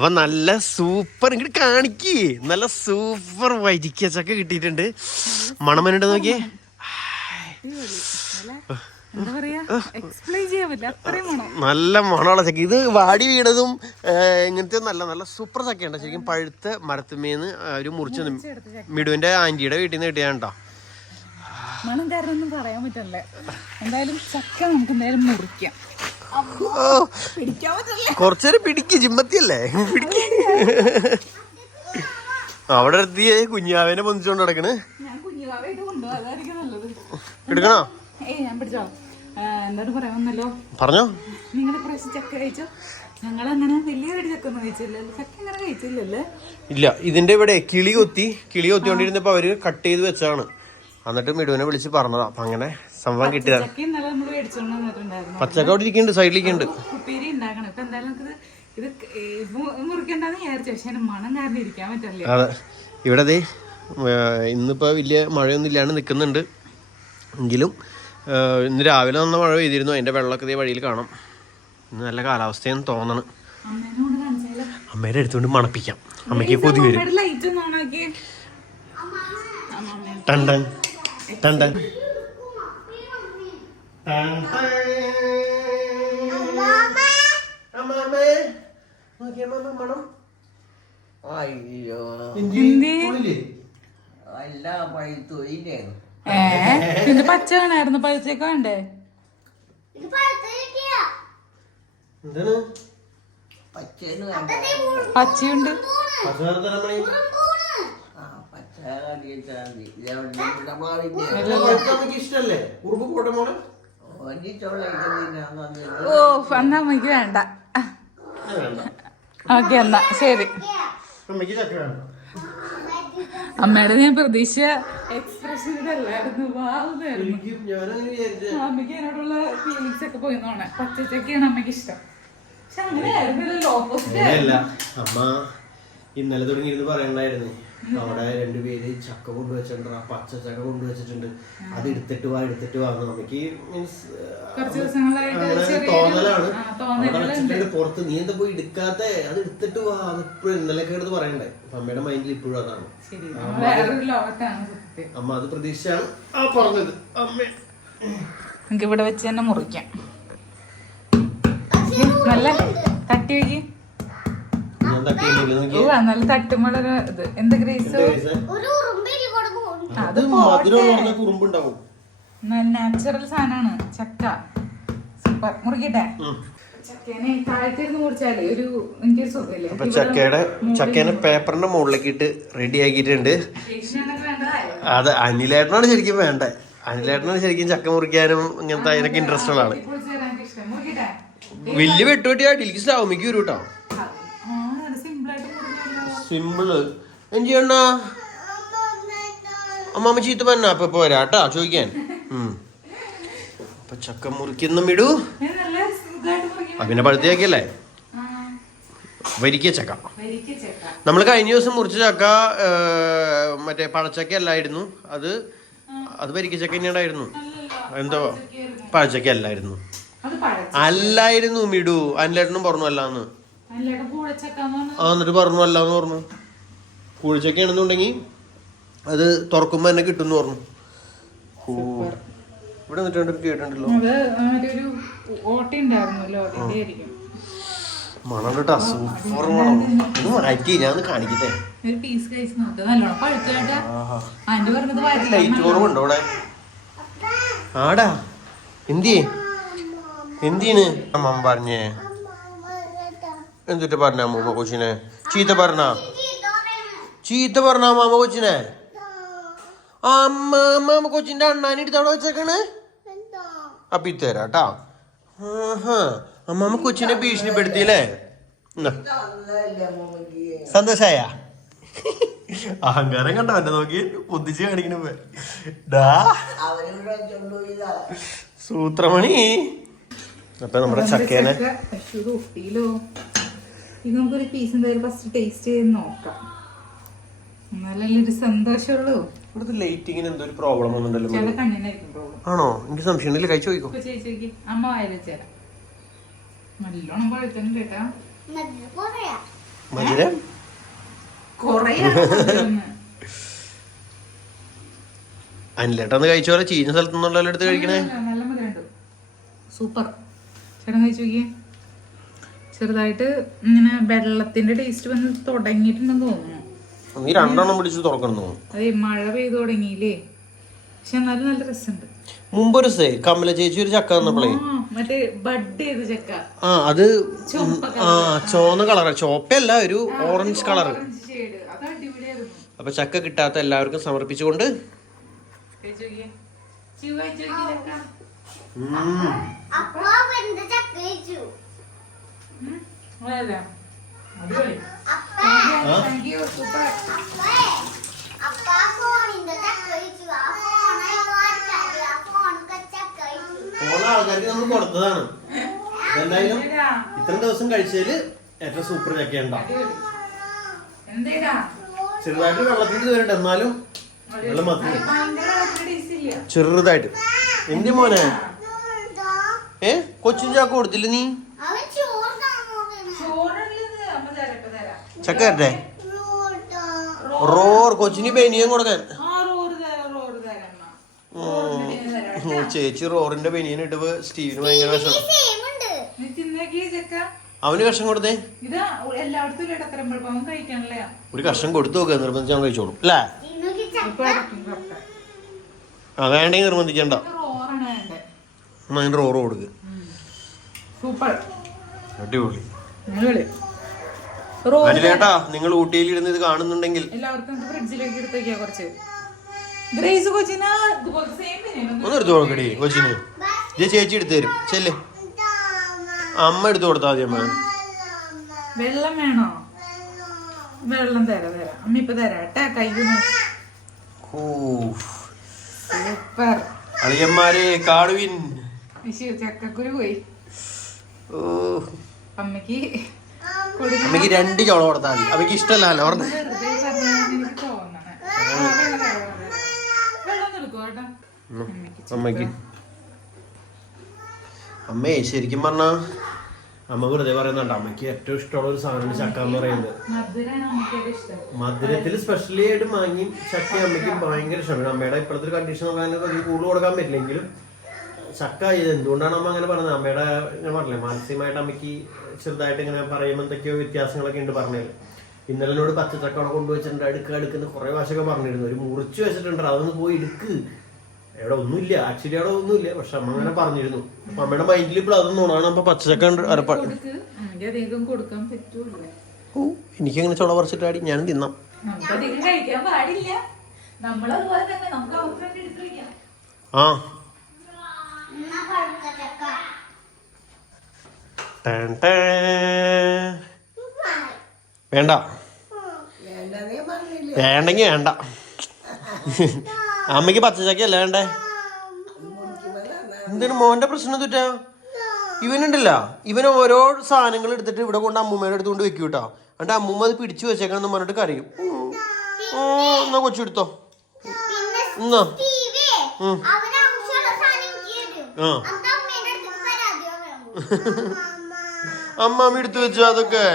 അപ്പൊ നല്ല സൂപ്പർ ഇങ്ങോട്ട് കാണിക്കേ. നല്ല സൂപ്പർ വരിക്ക ചക്ക കിട്ടിയിട്ടുണ്ട്. മണമനുണ്ട് നോക്കിയേ. നല്ല മണമുള്ള ചക്ക. ഇത് വാടി വീണതും ഇങ്ങനത്തെ നല്ല നല്ല സൂപ്പർ ചക്കയുണ്ട്. ശരിക്കും പഴുത്ത മരത്തുമേന്ന് ഒരു മുറിച്ച് മിടുവിന്റെ ആന്റിയുടെ വീട്ടിൽ നിന്ന് കിട്ടിയാണ് കേട്ടോ മണം കാരണം ഒന്നും പറയാൻ പറ്റില്ല എന്തായാലും ചക്ക നമുക്ക് എന്തായാലും മുറിക്കാം. കുറച്ചേരം പിടിക്ക് ജിമ്മത്തിയല്ലേ? പിടിക്ക്. അവിടെ എത്തിയ കുഞ്ഞാവേനെ പൊന്നിച്ചോണ്ട് നടക്കണ്. എടുക്കണോ? പറഞ്ഞോ. ഇല്ല ഇതിന്റെ ഇവിടെ കിളി കൊത്തി കിളി കൊത്തിക്കൊണ്ടിരുന്നപ്പോ അവർ കട്ട് ചെയ്ത് വെച്ചതാണ്. എന്നിട്ട് മിടുവിനെ വിളിച്ച് പറഞ്ഞതാ. അപ്പൊ അങ്ങനെ സംഭവം കിട്ടിയതാണ്. ചക്ക ഇന്നലെ നമ്മൾ മേടിച്ചോണ്ട് വന്നിട്ടുണ്ടായിരുന്നു പച്ചക്ക അവിടെ ഇരിക്കുന്നുണ്ട് സൈഡിലേക്കുണ്ട് കുപ്പേരി ഉണ്ടാക്കണം. ഇപ്പൊ എന്തായാലും നമുക്കിത് ഇത് ഇപ്പൊ മുറിക്കണ്ടെന്ന് വിചാരിച്ചു. പക്ഷെ മണം കാരണം ഇരിക്കാൻ പറ്റില്ല അതെ. ഇവിടെ ദേ ഇന്നിപ്പോ വലിയ മഴയൊന്നും ഇല്ലാണ്ട് നിൽക്കുന്നുണ്ട് എങ്കിലും ഇന്ന് രാവിലെ നന്ന മഴ പെയ്തിരുന്നു. അതിന്റെ വെള്ളമൊക്കെ ഇതേ വഴിയിൽ കാണാം. ഇന്ന് നല്ല കാലാവസ്ഥയെന്ന് തോന്നണം. അമ്മേനെ എടുത്തുകൊണ്ട് മണപ്പിക്കാം. അമ്മയ്ക്ക് കൊതി വരും. അമ്മയുടെ ലൈറ്റ് ഒന്ന് ഓണാക്കി അമ്മമ്മേ ടൺ ടൺ ടൺ ടൺ അയ്യോ എന്ത് അല്ല പഴുത്തൊഴിഞ്ഞേ ഏ ഇത് പച്ച വേണായിരുന്നു പഴുത്തേക്ക് വേണ്ടേ? പച്ചയുണ്ട്. ഇഷ്ടല്ലേ? ഉറുമ്പ് പോട്ടെ മോളെ. ഓ എന്നാ അമ്മയ്ക്ക് വേണ്ട. വേണ്ട. ഓക്കെ എന്നാ ശരി. അമ്മയുടെ ഞാൻ പ്രതീക്ഷ എക്സ്പ്രഷൻ ഇതല്ലായിരുന്നു. അമ്മയ്ക്ക് എന്നോടുള്ള ഫീലിങ്സ് ഒക്കെ പോയി നോണേ പച്ചച്ചക്കയാണ് അമ്മയ്ക്ക് ഇഷ്ടം. പക്ഷെ അങ്ങനെയായിരുന്നില്ലല്ലോ ഓപ്പോസിറ്റ് അങ്ങനെയല്ല. അമ്മ ഇന്നലെ തുടങ്ങിയിരുന്ന് പറയണ്ടായിരുന്നു അവിടെ രണ്ടുപേര് ചക്ക കൊണ്ടുവച്ചിട്ടുണ്ട് ആ പച്ച ചക്ക കൊണ്ടുവച്ചിട്ടുണ്ട്. അത് എടുത്തിട്ട് വാ എടുത്തിട്ട് വാ നമുക്ക് മീൻസ് തോന്നലാണ്. പുറത്ത്. നീ എന്താ പോയി എടുക്കാത്ത? അത് എടുത്തിട്ട് വാ. അത് ഇപ്പോഴും ഇന്നലെ എടുത്ത് പറയണ്ടേ? അമ്മയുടെ മൈൻഡിൽ ഇപ്പോഴും അതാണ്. അമ്മ അത് പ്രതീക്ഷിച്ചാണ് ആ പറഞ്ഞത്. അമ്മ. നമുക്ക് ഇവിടെ വെച്ച് തന്നെ മുറിക്കാം. നല്ല തട്ടി വയ്ക്ക് നല്ല തട്ടുമ്പോഴൊരു ഇത്. എന്ത് ഗ്രേസ്? അത് മധുരം പറഞ്ഞ കുറുമ്പുണ്ടാവും നാച്ചുറൽ സാധനമാണ് ചക്ക. സൂപ്പർ. മുറുകിട്ടെ അപ്പൊ ചക്കയുടെ ചക്കേനെ പേപ്പറിന്റെ മുകളിലേക്ക് ഇട്ട് റെഡി ആക്കിയിട്ടുണ്ട് വേണ്ടതായോ? അത് അനിലേട്ടനാണ് ശരിക്കും വേണ്ടേ അനിലേട്ടനാണ് ശരിക്കും ചക്ക മുറിക്കാനും ഇങ്ങനത്തെ അതിനൊക്കെ ഇൻട്രസ്റ്റ് ഉള്ള ആൾ പൊളിച്ച് തരാൻ എനിക്ക് ഇഷ്ടം മുറിക്കട്ടെ വലിയ വെട്ടുവെട്ടി ആ ഡിലിക്ക് സ്റ്റാവുമിക്ക് വരും കേട്ടോ ആ സിമ്പിൾ ആയിട്ട് മുറിഞ്ഞല്ലോ സിമ്പിൾ. എന്ത് ചെയ്യണ്ട അമ്മാമ്മ ചീത്ത പറഞ്ഞ അപ്പൊ പോരാ കേട്ടാ ചോദിക്കാൻ. ഉം. അപ്പൊ ചക്ക മുറിക്കൊന്നും ഇടൂ പിന്നെ പഴുത്തിയാക്കിയല്ലേ? വരിക്ക ചക്ക. നമ്മൾ കഴിഞ്ഞ ദിവസം മുറിച്ച ചക്ക മറ്റേ പഴച്ചക്ക അല്ലായിരുന്നു. അത് അത് വരിക്ക ചക്ക തന്നെയായിരുന്നു എന്തോ പഴച്ചക്ക അല്ലായിരുന്നു. അല്ലായിരുന്നു മിടു അനിലേട്ടനും പറഞ്ഞു അല്ലാന്ന്. ആ എന്നിട്ട് പറഞ്ഞു അല്ലാന്ന് പറഞ്ഞു. കൂഴിച്ചക്കയാണെന്നുണ്ടെങ്കിൽ അത് തുറക്കുമ്പോ തന്നെ കിട്ടും പറഞ്ഞു. ഓ. ഇവിടെ നിന്നിട്ടുണ്ട് കേട്ടിട്ടുണ്ടല്ലോ മണം കേട്ടോ സൂപ്പർ മണം. ഇത് മാറ്റി ഞാൻ കാണിക്കട്ടെ? ലൈറ്റ് കുറവുണ്ടോ ഇവിടെ ആടാ എന്തിയേ? എന്തിന് അമ്മ പറഞ്ഞേ. എന്തിട്ട് പറഞ്ഞ അമ്മൂമ്മ കൊച്ചിനെ? ചീത്ത പറഞ്ഞ? ചീത്ത പറഞ്ഞ മാമ കൊച്ചിനെ? അമ്മ മാമ കൊച്ചിന്റെ അണ്ണാനിട്ട് തവണ വെച്ചേക്കണ്? അപ്പൊ ഇത് തരാം കേട്ടാ കൊച്ചിനെ ഭീഷണിപ്പെടുത്തിയില്ലേ. സന്തോഷായ? അഹങ്കാരം കണ്ട? എന്നെ നോക്കി പൊതിച്ച് കാണിക്കണ സൂത്രമണി. അപ്പൊ നമ്മുടെ ചക്കേനെ ഇത് നമുക്കൊരു പീസ് എന്തായാലും ഫസ്റ്റ് ടേസ്റ്റ് ചെയ്ത് നോക്കാം. എന്നാലല്ലേ ഒരു സന്തോഷമുള്ളൂ. ഇവിടുത്തെ ലൈറ്റിങ്ങിന് എന്തോ ഒരു പ്രോബ്ലം ഒന്നുണ്ടല്ലോ ചില കണ്ണിനായിരിക്കും പ്രോബ്ലം ആണോ? എനിക്ക് സംശയം ഉണ്ടെങ്കിൽ കഴിച്ചു നോക്കോ. ചേച്ചിക്ക് അമ്മ നല്ലോണം കേട്ടാ. മധുരം? കൊറേ അനിലേട്ടന്ന് കഴിച്ച പോലെ ചീഞ്ഞ സ്ഥലത്തുനിന്നുള്ള എടുത്ത് കഴിക്കണേ? സൂപ്പർ. ചേട്ടൻ കഴിച്ചു നോക്കിയേ. ചെറുതായിട്ട് ഇങ്ങനെ വെള്ളത്തിന്റെ ടേസ്റ്റ് വന്ന് തുടങ്ങിയിട്ടുണ്ടെന്ന് തോന്നുന്നു. നീ രണ്ടെണ്ണം പിടിച്ച് തുറക്കണം അതെ മഴ പെയ്തു തുടങ്ങിയില്ലേ? പക്ഷെ എന്നാലും നല്ല രസമുണ്ട്. മുമ്പൊരു സേ കമല ചേച്ചി ഒരു ചക്ക തന്നപ്പോളേ. ആ മറ്റേ ബഡ് ചെയ്ത ചക്ക. ആ അത് ആ ചോന്ന കളറ് ചോപ്പല്ല ഒരു ഓറഞ്ച് കളറ് ഓറഞ്ച് ഷെയ്ഡ് അത് അടിപൊളിയായിരുന്നു. അപ്പൊ ചക്ക കിട്ടാത്ത എല്ലാവർക്കും സമർപ്പിച്ചുകൊണ്ട്. ചക്ക. പോണ ആൾക്കാർക്ക് നമ്മൾ കൊടുത്തതാണ്. എന്തായാലും ഇത്രയും ദിവസം കഴിച്ചതിൽ ഏറ്റവും സൂപ്പർ ചക്ക ഉണ്ടാവും എന്തേടാ ചെറുതായിട്ട് വെള്ളത്തിൽ വരുന്നുണ്ട് എന്നാലും വെള്ളം മാത്രം ചെറുതായിട്ട്. എന്തി മോനെ. ഏ? കൊച്ചിൻ ചാക്ക് കൊടുത്തില്ല നീ അവൻ ചോറ് താങ്ങോട്ടാണ് ചോറുള്ളത് അമ്മ തരാം ഇപ്പൊ തരാം ചക്ക തരട്ടെ റോർ കൊച്ചിന് ബനിയൻ കൊടുക്കാൻ. ചേച്ചി റോറിന്റെ ബനിയൻ ഇട്ടപ്പോ സ്റ്റീവിന് ഭയങ്കര വിഷം. അവന് കഷം കൊടുത്തേ? ഒരു കഷം കൊടുത്തു നോക്കുക നിർബന്ധിച്ച് അവൻ കഴിച്ചോളും. അല്ലേ? ആ വേണ്ടെങ്കിൽ നിർബന്ധിക്കണ്ട. അതിന്റെ റോറ് കൊടുക്കുക സൂപ്പർ. അടിപൊളി. അനിലേട്ടാ നിങ്ങൾ ഊട്ടിയിൽ ഇരുന്ന് ഇത് കാണുന്നുണ്ടെങ്കിൽ. എല്ലാവർക്കും ഫ്രിഡ്ജിലേക്ക് കുറച്ച്. ഗ്രേസ് കൊച്ചിന ഒന്ന് എടുത്തു കൊടുക്കടി കൊച്ചിന്. ഇത് ചേച്ചി എടുത്തു തരും. ചെല്ലേ. അമ്മ എടുത്തു കൊടുത്താൽ മതി അമ്മ. വെള്ളം വേണോ? വെള്ളം തരാം തരാം. അമ്മ ഇപ്പൊ തരാം കയ്യൊന്ന് സൂപ്പർ. അളിയന്മാരെ ചക്കക്കുരു പോയി. ഓ അമ്മയ്ക്ക് അമ്മയ്ക്ക് രണ്ട് ചോളം കൊടുത്താൽ മതി. അമ്മയ്ക്ക് ഇഷ്ടമല്ലല്ലോ പറഞ്ഞ അമ്മയ്ക്ക് അമ്മേ ശരിക്കും പറഞ്ഞ അമ്മ വെറുതെ പറയുന്നുണ്ട് അമ്മയ്ക്ക് ഏറ്റവും ഇഷ്ടമുള്ള ഒരു സാധനമാണ് ചക്ക എന്ന് പറയുന്നത്. മധുരത്തിൽ സ്പെഷ്യലി ആയിട്ട് മാങ്ങിയും ചക്ക അമ്മയ്ക്ക് ഭയങ്കര ഇഷ്ടമാണ്. അമ്മയുടെ ഇപ്പോഴത്തെ കണ്ടീഷൻ നോക്കാൻ വലിയ കൂടുതൽ കൊടുക്കാൻ പറ്റില്ലെങ്കിലും ചക്ക ഇത് എന്തുകൊണ്ടാണ് അമ്മ അങ്ങനെ പറഞ്ഞത്? അമ്മയുടെ ഞാൻ പറഞ്ഞില്ലേ മാനസികമായിട്ട് അമ്മയ്ക്ക് ചെറുതായിട്ട് ഇങ്ങനെ പറയുമ്പോൾ എന്തൊക്കെയോ വ്യത്യാസങ്ങളൊക്കെ ഉണ്ട് പറഞ്ഞത്. ഇന്നലെ എന്നോട് പച്ചച്ചക്ക അവിടെ കൊണ്ടുവച്ചിട്ടുണ്ട് അടുക്ക അടുക്കുന്ന കുറെ ഭാഷയൊക്കെ പറഞ്ഞിരുന്നു. ഒരു മുറിച്ച് വെച്ചിട്ടുണ്ട് അതൊന്ന് പോയി എടുക്ക്. എവിടെ ഒന്നുമില്ല. ആക്ച്വലി അവിടെ ഒന്നുമില്ല. പക്ഷെ അമ്മ അങ്ങനെ പറഞ്ഞിരുന്നു. അപ്പൊ അമ്മയുടെ മൈൻഡിൽ ഇപ്പോൾ അതൊന്നും തോന്നാണ് അപ്പൊ പച്ചച്ചക്ക ഓ എനിക്കങ്ങനെ ചുള പറിച്ചിട്ടാടി. ഞാനും തിന്നാം. നമുക്ക് അധികം കഴിക്കാൻ പാടില്ല നമ്മളതുപോലെ തന്നെ നമുക്ക് അവർക്ക് വേണ്ടി എടുത്ത് വയ്ക്കാം ആ എന്നാ പഴുത്ത ചക്ക ടേൻ ടേൻ. വേണ്ട. വേണ്ടെങ്കി വേണ്ട. അമ്മയ്ക്ക് പച്ചച്ചക്കയല്ല വേണ്ടേ? എന്തിനു മോന്റെ പ്രശ്നം തുറ്റാ? ഇവനുണ്ടല്ല. ഇവൻ ഓരോ സാധനങ്ങൾ എടുത്തിട്ട് ഇവിടെ കൊണ്ട് അമ്മൂമ്മയുടെ അടുത്ത് കൊണ്ട് വെക്കും കേട്ടോ. എന്നിട്ട് അമ്മൂമ്മ അത് പിടിച്ചു വെച്ചേക്കണം പറഞ്ഞിട്ട് കരയും. ഓ എന്നാ കൊച്ചു എടുത്തോ? എന്നാ? ആ. അമ്മാമ്മ എടുത്തു വെച്ചോ അതൊക്കെ.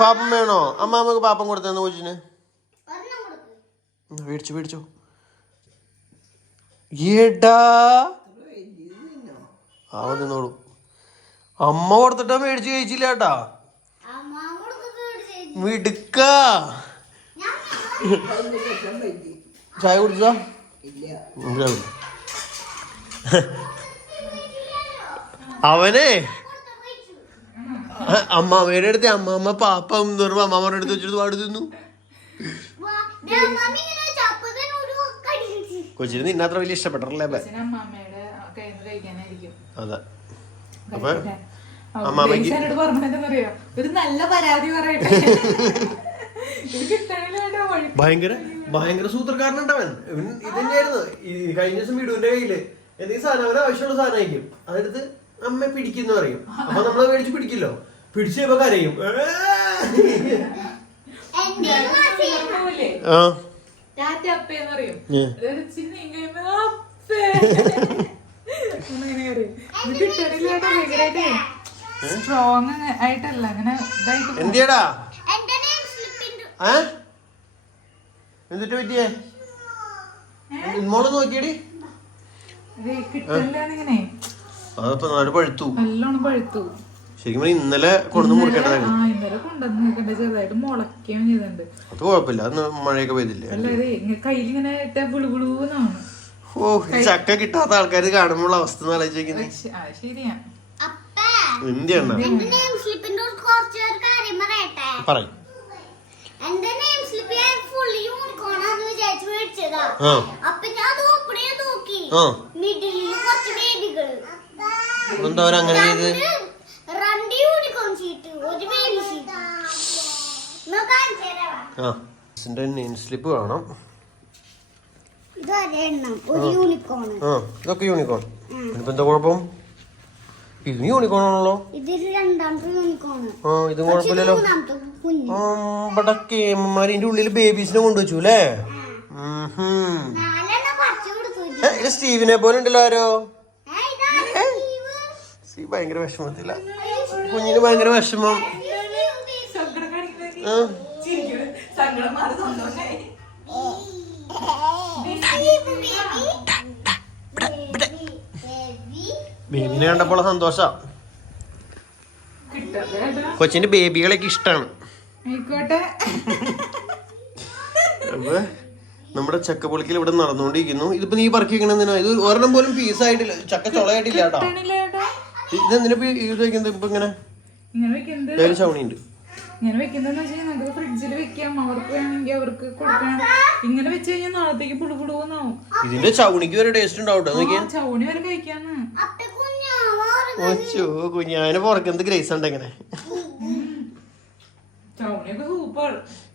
പാപ്പം വേണോ? അമ്മാമ്മക്ക് പാപ്പം കൊടുത്തെന്ന് കൊച്ചിന്? പേടിച്ചു മേടിച്ചു മേടിച്ചോ. ഏടാ ആ തിന്നോളൂ. അമ്മ കൊടുത്തിട്ടാ മേടിച്ചു കഴിച്ചില്ല കേട്ടാ. മിടുക്ക. ചായ കുടിച്ചോ ഇല്ല. അവനെ? അമ്മ കഴിച്ചു അടുത്ത് അമ്മ അമ്മാമ്മ പാപ്പ എന്ന് പറയുമ്പോ അമ്മാമ്മയുടെ അടുത്ത് വെച്ചിട്ട് പാട് തിന്നു. കൊച്ചിന് നിന്നെ അത്ര വലിയ ഇഷ്ടപ്പെട്ടല്ലേ അമ്മമ്മയുടെ അതെ. അപ്പൊ അമ്മാമ്മക്ക് ഒരു നല്ല പരാതി പറയട്ടെ. ഭയങ്കര ഭയങ്കര സൂത്രക്കാരനുണ്ടവൻ. ഇവൻ ഇതന്നെയായിരുന്നു. ഈ കഴിഞ്ഞ ദിവസം വീടുവിന്റെ കയ്യിൽ. എന്തെങ്കിലും സാധനം അവന് ആവശ്യമുള്ള സാധനമായിരിക്കും അതെടുത്ത് അമ്മ പിടിക്കുന്ന പറയും. അപ്പൊ നമ്മൾ മേടിച്ച് പിടിക്കില്ലോ. പിടിച്ച് കഴിയുമ്പോ കരയും? ആ. സ്ട്രോങ് ആയിട്ടല്ല അങ്ങനെ ഇതായിട്ട് എന്തിയടാ? എന്നിട്ട് പറ്റിയേ? മോൾ നോക്കിയടി. കിട്ടില്ല അതപ്പോ നാട് പഴുത്തു. നല്ലോണം പഴുത്തു. ശരിക്കും ഇന്നലെ കൊണ്ടു ആ മുറിക്കേണ്ടതായിരുന്നു ഇന്നലെ കൊണ്ടുവന്ന് ചെറുതായിട്ട് മുളയ്ക്കുകയും ചെയ്തിട്ടുണ്ട്. അത് കുഴപ്പമില്ല അന്ന് മഴയൊക്കെ പെയ്തില്ലേ? അല്ലാതെ കയ്യിൽ ഇങ്ങനെ ഇട്ട ബുളുബുളൂന്നാണ് ഓ ഈ ചക്ക കിട്ടാത്ത ആൾക്കാർ കാണുമ്പോൾ അവസ്ഥ ഒന്ന് ആലോചിക്കുന്നത് ശരിയാ. പറയട്ടെ? പറയും. എന്റെ നെയിം സ്ലിപ്പ് ഞാൻ ഫുള്ള് യൂണിക്കോൺ ആണെന്ന് വിചാരിച്ചു മേടിച്ചതാ. ആ. അപ്പൊ ഞാൻ അത് നോക്കി. ആ. മിഡിലിൽ കുറച്ച് ബേബികൾ എന്താ അവരങ്ങനെ ചെയ്ത്? ആ സ്ലിപ്പ് കാണാം ഇതൊക്കെ യൂണിക്കോൺ ഇനിയിപ്പോ എന്താ കുഴപ്പം? ഇത് യൂണിക്കോൺ ആണല്ലോ. ആ ഇതും കുഴപ്പമില്ലല്ലോ. മൂന്നാമത്തെ ഇതിന്റെ ഉള്ളിൽ ബേബീസിനെ കൊണ്ടുവച്ചു അല്ലേ? സ്റ്റീവിനെ പോലെ ഉണ്ടല്ലോ ആരോ. സ്റ്റീവ് ഭയങ്കര വിഷമത്തില്ല കുഞ്ഞിന് ഭയങ്കര വിഷമം. ബേബിനെ കണ്ടപ്പോൾ സന്തോഷ. കൊച്ചിന്റെ ബേബികളൊക്കെ ഇഷ്ടമാണ് നമ്മുടെ അപ്പൊ നമ്മുടെ ചക്കപ്പൊളിക്കൽ ഇവിടെ നടന്നുകൊണ്ടിരിക്കുന്നു. ഇതിപ്പോ നീ പറക്കിക്കണെന്തിനാ ഇത് ഒരെണ്ണം പോലും പീസ് ആയിട്ടില്ല. ചക്ക ചൊളയായിട്ടില്ല കേട്ടോ. ഇതെന്തിനാ ഇപ്പൊ ഇത് വെക്കുന്നത് ഇപ്പൊ ഇങ്ങനെ? ഇങ്ങനെ വെക്കുന്നത് ഒരു ചവണിയുണ്ട് ഇങ്ങനെ വെക്കുന്നതെന്ന് വെച്ചാൽ നമുക്ക് ഫ്രിഡ്ജിൽ വെക്കാം. അവർക്ക് വേണമെങ്കിൽ അവർക്ക് ഇങ്ങനെ വെച്ച് കഴിഞ്ഞാൽ നാളത്തേക്ക് പുളുപുളുവെന്നാവും. ഇതിന്റെ ചവണിക്ക് വരെ ടേസ്റ്റ് ഉണ്ടാവും ചവണി വരെ കഴിക്കാന്ന്. ഒച്ചോ കുഞ്ഞാനെ പുറക്കുന്നത് ഗ്രേസ് ഉണ്ട് സൂപ്പർ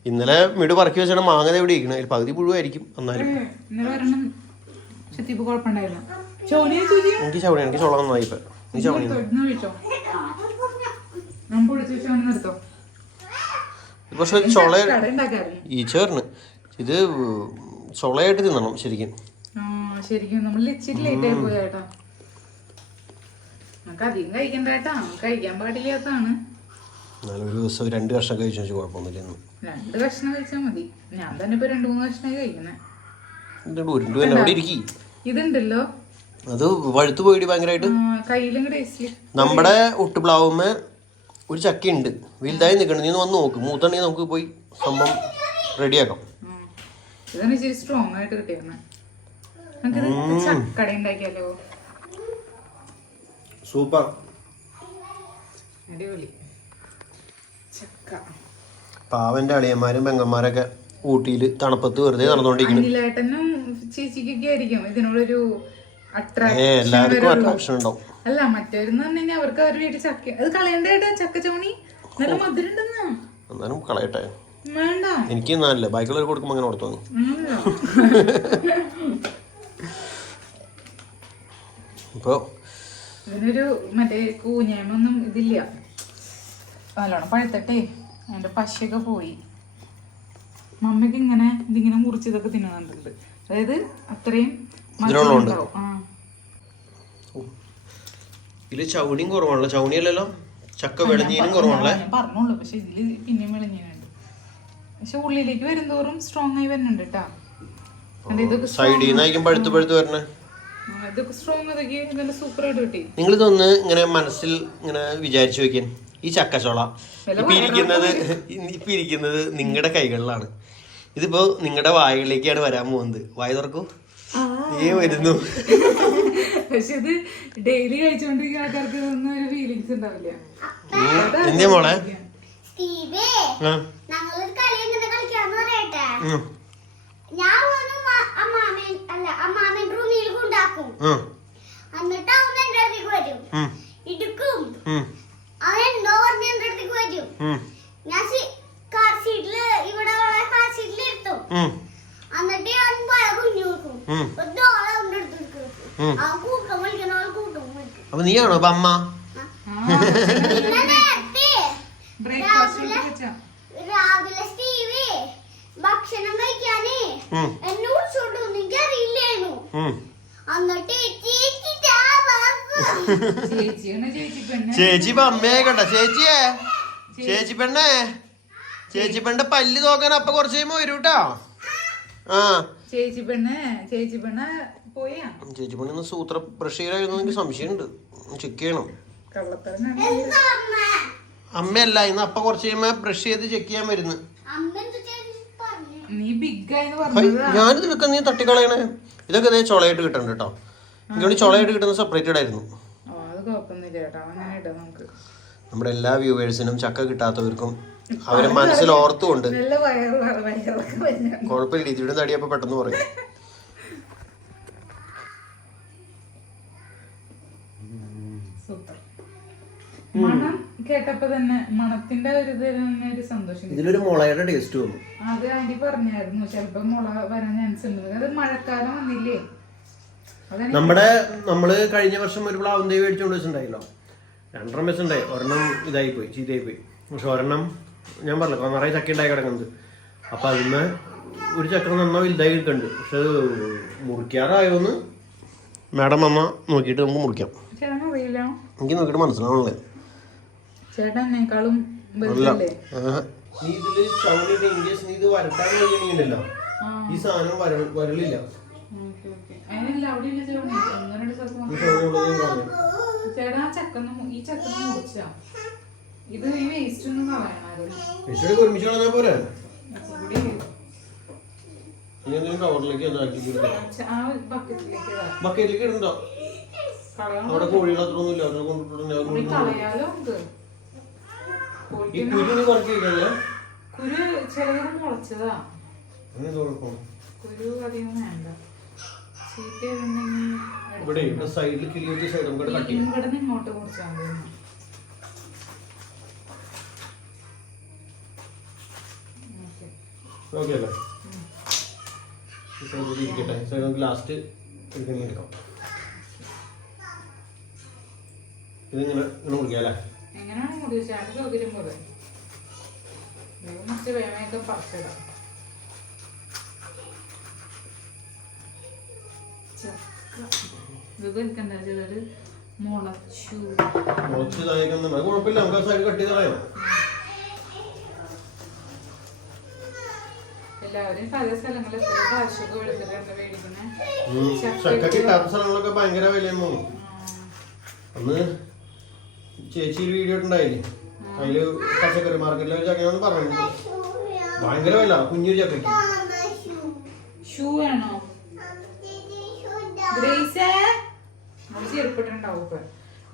ഇന്നലെ വീട് പറക്കി വെച്ചാണ് മാങ്ങ എവിടെ ഇവിടെ പകുതി പുഴുവായിരിക്കും എന്നാലും. എനിക്ക് ചവണി എനിക്ക് ചൊള നന്നായി ഇപ്പൊ. പക്ഷെ ചൊള ഈ ചേർന്ന് ഇത് ചൊളയായിട്ട് തിന്നണം ശരിക്കും. ശരിക്കും നമ്മൾ ഇച്ചിരി ലേറ്റ് ആയി പോയി ചേട്ടാ നമുക്ക് അധികം കഴിക്കണ്ട കേട്ടാ കഴിക്കാൻ പാടില്ലാത്തതാണ്. ഒരു ദിവസം രണ്ട് വർഷം കഴിച്ചു വെച്ചാൽ രണ്ട് കഷ്ണം കഴിച്ചാൽ മതി. ഞാൻ തന്നെ ഇപ്പൊ രണ്ടു മൂന്ന് കഷ്ണം കഴിക്കുന്നത് ഇതുണ്ടല്ലോ. അത് വഴുത്തു പോയിട്ട് ഭയങ്കരമായിട്ട് നമ്മുടെ ഒട്ടുപ്ലാവുമ്മ ഒരു ചക്ക ഉണ്ട് വലുതായി നിൽക്കണം. നീ വന്ന് നോക്ക്. മൂത്തണെങ്കിൽ നമുക്ക് പോയി സംഭവം റെഡിയാക്കാം. സ്ട്രോങ് ആയിട്ട് ചക്കട ഉണ്ടാക്കിയാലോ? സൂപ്പർ. അടിപൊളി. ചക്ക. പാവന്റെ അളിയന്മാരും പെങ്ങന്മാരൊക്കെ ഊട്ടിയിൽ തണുപ്പത്ത് വെറുതെ നടന്നുകൊണ്ടിരിക്കുന്നു അനിലേട്ടനും ചേച്ചിക്കൊക്കെ ആയിരിക്കും. ഇതിനോടൊരു എല്ലാവർക്കും അട്രാക്ഷൻ ഉണ്ടാവും. അല്ല മറ്റവരെന്ന് പറഞ്ഞു കഴിഞ്ഞാൽ അവർക്ക് അവർ വീട്ടിൽ ചക്ക അത് കളയണ്ടേട്ടാ ചക്ക ചവണി നല്ല മധുരം എന്നാലും കളയട്ടെ. വേണ്ട. എനിക്ക് നല്ല ബാക്കിയുള്ളവർ കൊടുക്കുമ്പോൾ അങ്ങനെ കൊടുത്തു അങ്ങനല്ല. ഒരു ഇതിനൊരു മറ്റേ കൂഞ്ഞേമൊന്നും ഇതില്ല. നല്ലോണം പഴുത്തട്ടെ. അതിന്റെ പശയൊക്കെ പോയി. മമ്മിക്ക് ഇങ്ങനെ ഇതിങ്ങനെ മുറിച്ചതൊക്കെ തിന്നുന്നുണ്ട്. അതായത് അത്രയും ആ. ഇതിൽ ചൗണിയും കുറവാണല്ലോ. ചൗണിയല്ലല്ലോ? ചക്ക വിളഞ്ഞീനും കുറവാണല്ലേ? പറഞ്ഞോളൂ പക്ഷെ ഇതിൽ പിന്നെയും വിളഞ്ഞീനുണ്ട്. പക്ഷെ ഉള്ളിലേക്ക് വരുന്നോറും സ്ട്രോങ് ആയി വരുന്നുണ്ട് കേട്ടാ സൈഡിൽ നിന്നായിരിക്കും പഴുത്ത് പഴുത്ത് വരണേ. നിങ്ങൾ ഇതൊന്ന് ഇങ്ങനെ മനസ്സിൽ ഇങ്ങനെ വിചാരിച്ചു വെക്കാൻ ഈ ചക്കച്ചോള. ഇപ്പൊ ഇരിക്കുന്നത് ഇപ്പൊ ഇരിക്കുന്നത് നിങ്ങളുടെ കൈകളിലാണ്. ഇതിപ്പോ നിങ്ങളുടെ വായകളിലേക്കാണ് വരാൻ പോകുന്നത്. വായ തുറക്കൂ. ഏ വരുന്നു. പക്ഷെ ഇത് ഡെയിലി കഴിച്ചോണ്ടിരിക്കുന്ന ആൾക്കാർക്ക് ഒന്നും ഒരു ഫീലിങ്സ് ഉണ്ടാവില്ല. എന്തിയാ മോളെ? ഞാൻ അമ്മാമൻ അല്ല അമ്മാമൻ റൂമിൽ കൊണ്ടാക്കും. എന്നിട്ട് അവൻ എന്റെ അടുത്തേക്ക് വരും. ഇടുക്കും അവൻ എന്തോ പറഞ്ഞ് എന്റെ അടുത്തേക്ക് വരും. ഞാൻ കാർ സീറ്റിൽ ഇവിടെ കാർ സീറ്റിൽ ഇരുത്തും. എന്നിട്ട് പോയ കുഞ്ഞു കൊടുക്കും അപ്പൊ നീയാണോ? അപ്പൊ അമ്മ? രാവിലെ സ്റ്റീവേ ഭക്ഷണം കഴിക്കാനേ എനിക്ക് അറിയില്ലായിരുന്നു. എന്നിട്ട് ചേച്ചി അമ്മയെ കണ്ട? ചേച്ചിയെ? ചേച്ചി. പെണ്ണേ? ചേച്ചി പെണ്ണ പല്ല് നോക്കാൻ അപ്പൊ കുറച്ച് കഴിയുമ്പോ വരൂട്ടോ ആ. ചേച്ചി പെണ്ണ് ചേച്ചി പെണ്ണ് പോയാ? ചേച്ചി പെണ്ണ് സൂത്ര പ്രഷീലായിരുന്നു എനിക്ക് സംശയമുണ്ട്. ചെക്ക് ചെയ്യണം. അമ്മയല്ല ഇന്ന് അപ്പ കുറച്ച് കഴിയുമ്പോ ബ്രഷ് ചെയ്ത് ചെക്ക് ചെയ്യാൻ വരുന്നു. അമ്മ എന്ത് ചെയ്തു പറഞ്ഞു? നീ ബിഗ് ആയെന്ന് ഹൈ, പറഞ്ഞത്. ഞാനിത് വെക്കാൻ നീ തട്ടിക്കളയണേ. ഇതൊക്കെ ഇതേ ചൊളയായിട്ട് കിട്ടണ്ട് കേട്ടോ എനിക്ക് ചൊളയായിട്ട് കിട്ടുന്ന സെപ്പറേറ്റഡ് ആയിരുന്നു ഓ അത് അങ്ങനെ ഇടാം നമുക്ക്. നമ്മുടെ എല്ലാ വ്യൂവേഴ്സിനും ചക്ക കിട്ടാത്തവർക്കും അവരെ മനസ്സിൽ ഓർത്തുകൊണ്ട് കുഴപ്പമില്ല ഇതിയുടെ തടിയപ്പോ പെട്ടെന്ന് പറയും. സൂപ്പർ. മണം കേട്ടപ്പോ തന്നെ മണത്തിന്റെ ഒരു ഇത് തന്നെ ഒരു സന്തോഷം ഇതിലൊരു മുളയുടെ ടേസ്റ്റ് വന്നു. അത് ആന്റി പറഞ്ഞായിരുന്നു ചിലപ്പോ മുള വരാൻ ചാൻസ് ഉണ്ട്. അത് മഴക്കാലം വന്നില്ലേ? നമ്മുടെ നമ്മൾ കഴിഞ്ഞ വർഷം ഒരു പ്ലാവും ദൈവം മേടിച്ചുകൊണ്ട് വെച്ചിട്ടുണ്ടായില്ലോ. രണ്ടെണ്ണം വെച്ചിട്ടുണ്ടായി. ഒരെണ്ണം ഇതായി പോയി ചീത്തയായി പോയി പക്ഷെ ഒരെണ്ണം ഞാൻ പറഞ്ഞു നിറയെ ചക്ക ഉണ്ടായി കിടക്കുന്നത് അപ്പൊ അതിന് ഒരു ചക്ര നന്നാ വലുതായി കിട്ടുന്നുണ്ട് പക്ഷെ അത് മുറിക്കാറായോന്ന് മാഡം അമ്മ നോക്കിയിട്ട് നമുക്ക് മുറിക്കാം. എനിക്ക് നോക്കിയിട്ട് മനസ്സിലാവണല്ലേ. ചേട്ടൻ എന്നെക്കാളും വലുതല്ലേ? നീ ഇതിൽ ചവിട്ടിട്ട് ഇൻകേസ് നീ ഇത് വരട്ടാൻ കഴിയണില്ലല്ലോ ഈ സാധനം ചേട്ടാ ചക്കന്ന് ഈ ചക്കന്ന് മുറിച്ചാ. ഇത് ഈ വേസ്റ്റ് ഒന്നും ഒരുമിച്ച് കളഞ്ഞാൽ പോരെ? കവറിലേക്ക് ബക്കറ്റിലേക്ക് ഇടണ്ടോ അവിടെ കോഴികൾ അത്ര അവരെ ഈ കുരു നീ കുറച്ച് കഴിക്കാതെ കുരു ചിലത് മുളച്ചതാ. കുരു അധികം വേണ്ട. ഇവിടെ സൈഡിൽ കിളിയൊക്കെ സൈഡ് നമുക്ക് കട്ട് ചെയ്യാം. ഇങ്ങോട്ട് മുറിച്ചാൽ മതി ഒന്ന്. ഓക്കേ. ഓക്കെ അല്ലേ? സൈഡിൽ ഇരിക്കട്ടെ. സൈഡ് നമുക്ക് ലാസ്റ്റ് എടുക്കാൻ എടുക്കാം. ഇതിങ്ങനെ ഇങ്ങനെ മുറിക്കാം അല്ലേ? എങ്ങനെയാണ് മുറിച്ച് ചേട്ടൻ സൗകര്യം പോലെ ഇത് മുറിച്ച് വേഗമൊക്കെ പറിച്ചിടാം. ഇത് വെക്കണ്ട ചെയ്തത്? മുളച്ചു. മുളച്ച് ഇതായിരിക്കുന്ന കുഴപ്പമില്ല. നമുക്ക് ആ സൈഡ് കട്ട് ചെയ്ത് കളയാം. എല്ലാവരും പല സ്ഥലങ്ങളിൽ എത്ര കാശൊക്കെ എടുത്തിട്ടുണ്ട് മേടിക്കുന്നേ. ഉം. ചക്ക കിട്ടാത്ത സ്ഥലങ്ങളൊക്കെ ഭയങ്കര വിലയെന്ന് അന്ന് ചേച്ചി വീഡിയോ ഉണ്ടായില്ലേ അതിൽ പച്ചക്കറി മാർക്കറ്റിലെ ഒരു പറഞ്ഞത് പറഞ്ഞു ഭയങ്കര വില കുഞ്ഞൊരു ചക്കയ്ക്ക്. ഷൂ വേണോ? ഗ്രേസ്? ചെരുപ്പിട്ടുണ്ടാവും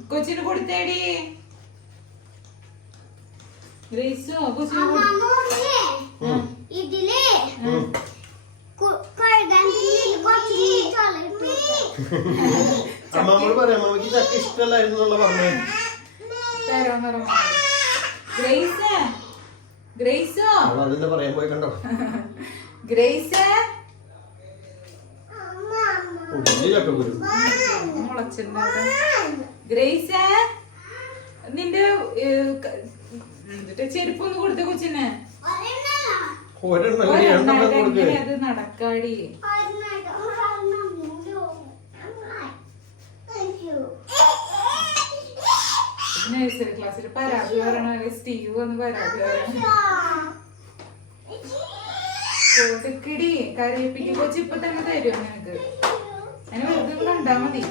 കൊച്ചിന് കൊടുത്തേടി. ഗ്രേസോ? കൊച്ചിന് ഇതിൽ അമ്മാമ്മോട് പറയാം അമ്മയ്ക്ക് ചക്ക ഇഷ്ടമല്ലായിരുന്നു എന്നുള്ള പറഞ്ഞു അതെന്നെ പറയാൻ പോയി കണ്ടോ ഗ്രേസേ നിന്റെ ചെരുപ്പൊന്നും കൊടുത്ത കൊച്ചിന് ഒരെണ്ണം എങ്ങനെ അത് നടക്കാടി? നഴ്സറി ക്ലാസ്സിൽ പരാതി പറയണ സ്റ്റീവ് പരാതി കൊടുക്കടി കൊച്ചി ഇപ്പൊ തന്നെ തരുമോ നിനക്ക്? അതിന് വെറുതെ കണ്ടാ മതി.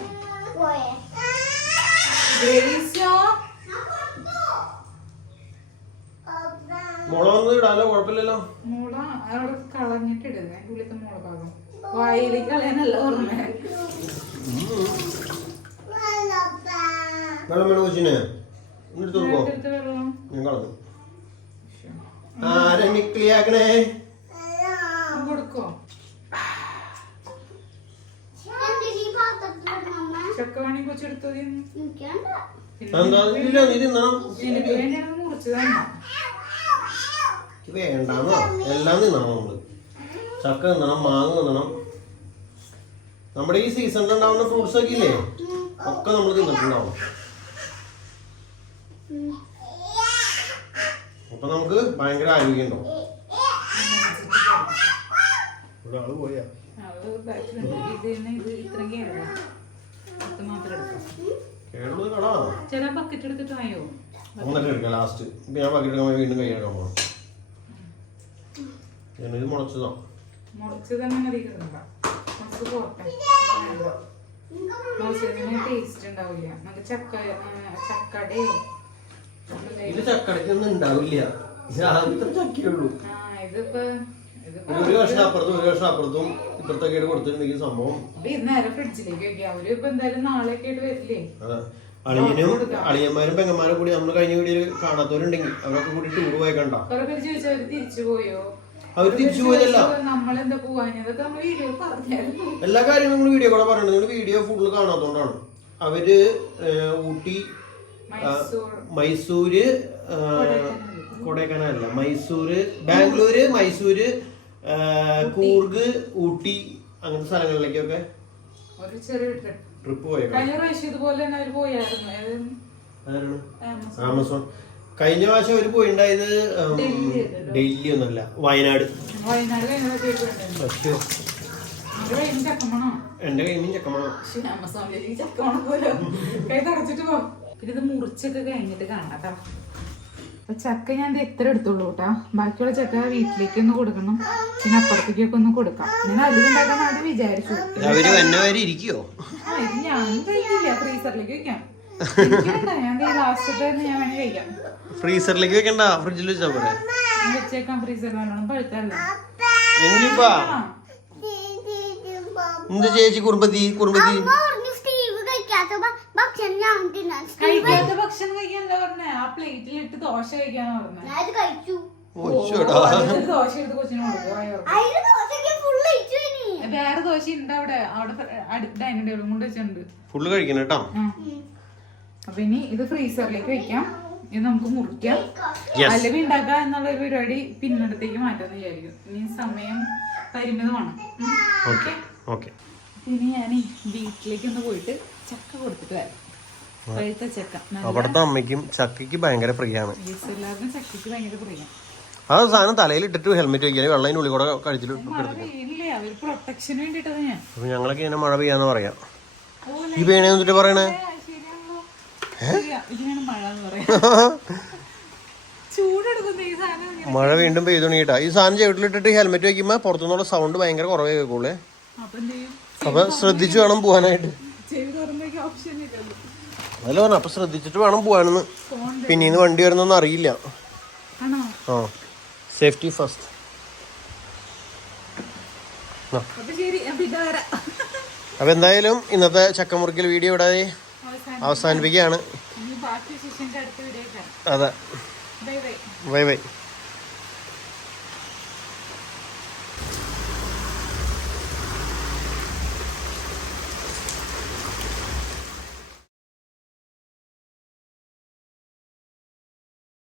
ഗ്രേസോ മുള വന്ന് ഇടാലോ കുഴപ്പമില്ലല്ലോ. മുള അവിടെ കളഞ്ഞിട്ട് ഇടുന്നേ അതിന്റെ ഉള്ളിലത്തെ മുള ഭാഗം. വായിലേക്ക് കളയാനല്ല ഓർമ്മ വെള്ളം വേണം കൊച്ചിന്? എടുത്ത് വെള്ളം. ഞാൻ കളഞ്ഞു. ആരെ മിക്ലിയാക്കണേ കൊടുക്കോ? ചക്ക വേണി കൊച്ചെടുത്തോ എന്താ? ഇല്ല നീ തിന്നണം എനിക്ക് തന്നെ വേണ്ടാന്നോ? എല്ലാം തിന്നണം നമ്മൾ. ചക്ക തിന്നണം മാങ്ങ തിന്നണം. നമ്മുടെ ഈ സീസണിൽ ഉണ്ടാവുന്ന ഫ്രൂട്ട്സ് ഒക്കെ ഇല്ലേ? ഒക്കെ നമ്മൾ തിന്നിട്ടുണ്ടാവും. അപ്പൊ നമുക്ക് ഭയങ്കര ആരോഗ്യം ഉണ്ടാവും ഒരാൾ പോയാ. ഇത് ഇത് കേരള എടുക്കാം. ചില ബക്കറ്റ് എടുത്തിട്ടായോ ലാസ്റ്റ് ഞാൻ ബാക്കി എടുക്കാൻ വീണ്ടും കൈ എടുക്കാൻ പോകണം ഞാനിത് മുളച്ചതാ? മുളച്ച് തന്നെ മതി കിടണ്ട നമുക്ക് പോട്ടെ. മുളച്ചതിന് ടേസ്റ്റ് ഉണ്ടാവില്ല. നമുക്ക് ചക്ക ചക്കടയോ? ഇത് ചക്കടക്കൊന്നും ഉണ്ടാവില്ല. ഇത് ആദ്യത്തെ ചക്കയുള്ളൂ. ആ ഇതിപ്പോ ഒരു വർഷം അപ്പുറത്തും ഒരു വർഷം അപ്പുറത്തും ഇപ്പുറത്തൊക്കെ ആയിട്ട് കൊടുത്തിട്ടുണ്ടെങ്കിൽ സംഭവം. ഇത് നേരെ ഫ്രിഡ്ജിലേക്ക് വെക്കാം. അവർ ഇപ്പൊ എന്തായാലും നാളെയൊക്കെ ആയിട്ട് വരില്ലേ? അളിയനും അളിയന്മാരും പെങ്ങന്മാരും കൂടി നമ്മൾ കഴിഞ്ഞ വീട്ടിൽ കാണാത്തവരുണ്ടെങ്കിൽ അവരൊക്കെ കൂടി ടൂർ പോയി കണ്ടോ തിരിച്ചു പോയോ? അവർ തിരിച്ചു പോയതല്ല. എല്ലാ കാര്യങ്ങളും നമ്മൾ വീഡിയോ കൂടെ പറയണം നിങ്ങൾ വീഡിയോ ഫുള്ള് കാണാത്തോണ്ടാണ്. അവർ ഊട്ടി മൈസൂര് കൊടൈക്കനാലല്ല. മൈസൂര് ബാംഗ്ലൂര് മൈസൂര് കൂർഗ് ഊട്ടി അങ്ങനത്തെ സ്ഥലങ്ങളിലേക്കൊക്കെ ഒരു ചെറിയ ട്രിപ്പ്. പോയേക്കാം കഴിഞ്ഞ പ്രാവശ്യം ഇതുപോലെ തന്നെ അവർ പോയായിരുന്നു? ആമസോൺ. കഴിഞ്ഞ പ്രാവശ്യം ഒരു പോയി ഉണ്ടായത് ഡൽഹി ഒന്നല്ല വയനാട്. എന്റെ കൈമീൻ ചെക്കമാണ്. പിന്നെ ഇത് മുറിച്ചൊക്കെ കഴിഞ്ഞിട്ട് കാണാം അപ്പൊ ചക്ക ഞാൻ എത്ര എടുത്തുള്ളൂ കേട്ടാ. ബാക്കിയുള്ള ചക്ക വീട്ടിലേക്ക് ഒന്ന് കൊടുക്കണം. പിന്നെ അപ്പുറത്തേക്കൊക്കെ ഒന്ന് കൊടുക്കാം. ഞാൻ അതിലുണ്ടാക്കാൻ ആദ്യം വിചാരിച്ചു. ഇത് ഞാൻ കഴിക്കില്ല. ഫ്രീസറിലേക്ക് വെക്കാം. ഞാൻ ലാസ്റ്റത്തെ ഞാൻ വേണമെങ്കിൽ കഴിക്കാം. ഫ്രീസറിലേക്ക് വെക്കണ്ട ഫ്രിഡ്ജിൽ വെച്ചാ പോരെ. വെച്ചേക്കാം ഫ്രീസറിൽ പഴുത്തല്ല? എന്ത് ചേച്ചി കുറുമ്പത്തി കുറുമ്പത്തി കഴിക്കാത്ത ഭക്ഷണം കഴിക്കാൻ എന്താ പറഞ്ഞേ? ആ പ്ലേറ്റിലിട്ട് ദോശ കഴിക്കാന്ന് പറഞ്ഞേ. ദോശ എടുത്ത് കൊച്ചിന് വേറെ ഉണ്ട് അവിടെ. അവിടെ ഡൈനിങ് കൊണ്ട് വെച്ചിട്ടുണ്ട്. ഫുള്ള് കഴിക്കണം കേട്ടോ. അപ്പൊ ഇനി ഇത് ഫ്രീസറിലേക്ക് വെക്കാം. ഇത് നമുക്ക് മുറിക്കാം. അല്ലെങ്കിൽ അലവി ഉണ്ടാക്കുക എന്നുള്ള ഒരു പരിപാടി പിന്നടത്തേക്ക് മാറ്റാന്ന് വിചാരിക്കും. ഇനി സമയം പരിമിതമാണ്. ഓക്കെ ഇനി ഞാൻ വീട്ടിലേക്ക് ഒന്ന് പോയിട്ട് ചക്ക കൊടുത്തിട്ട് വരാം. പഴുത്ത ചക്ക. അവിടുത്തെ അമ്മയ്ക്കും ചക്കയ്ക്ക് ഭയങ്കര പ്രിയാണ്. ജ്യൂസ് എല്ലാവർക്കും ചക്കയ്ക്ക് ഭയങ്കര പ്രിയം ആ സാധനം തലയിൽ ഇട്ടിട്ട് ഹെൽമെറ്റ് വയ്ക്കാൻ വെള്ളം അതിനുള്ളിൽ കൂടെ കഴിച്ചിട്ട് അപ്പൊ ഞങ്ങളൊക്കെ ഇങ്ങനെ മഴ പെയ്യാന്ന് പറയാം. ഈ പേണ എന്നിട്ട് പറയണേ ആ, ശരിയാണല്ലോ. ശരിയാ, ഇതിനാണ് മഴ വീണ്ടും പെയ്തു തുടങ്ങിയിട്ടാ ഈ സാധനം ചവിട്ടിലിട്ടിട്ട് ഹെൽമെറ്റ് വയ്ക്കുമ്പോ പുറത്തുനിന്നുള്ള സൗണ്ട് ഭയങ്കര കുറവേ കേൾക്കുള്ളേ അപ്പൊ ശ്രദ്ധിച്ചു വേണം പോവാനായിട്ട് അതല്ല പറഞ്ഞു അപ്പൊ ശ്രദ്ധിച്ചിട്ട് വേണം പോവാനെന്ന് പിന്നീന്ന് വണ്ടി വരുന്നൊന്നും അറിയില്ല. ആ സേഫ്റ്റി ഫസ്റ്റ് അപ്പൊ എന്തായാലും ഇന്നത്തെ ചക്കമുറിക്കൽ വീഡിയോ ഇവിടെ. അവസാനം അവസാനിപ്പിക്കുകയാണ്. അതെ. Bye bye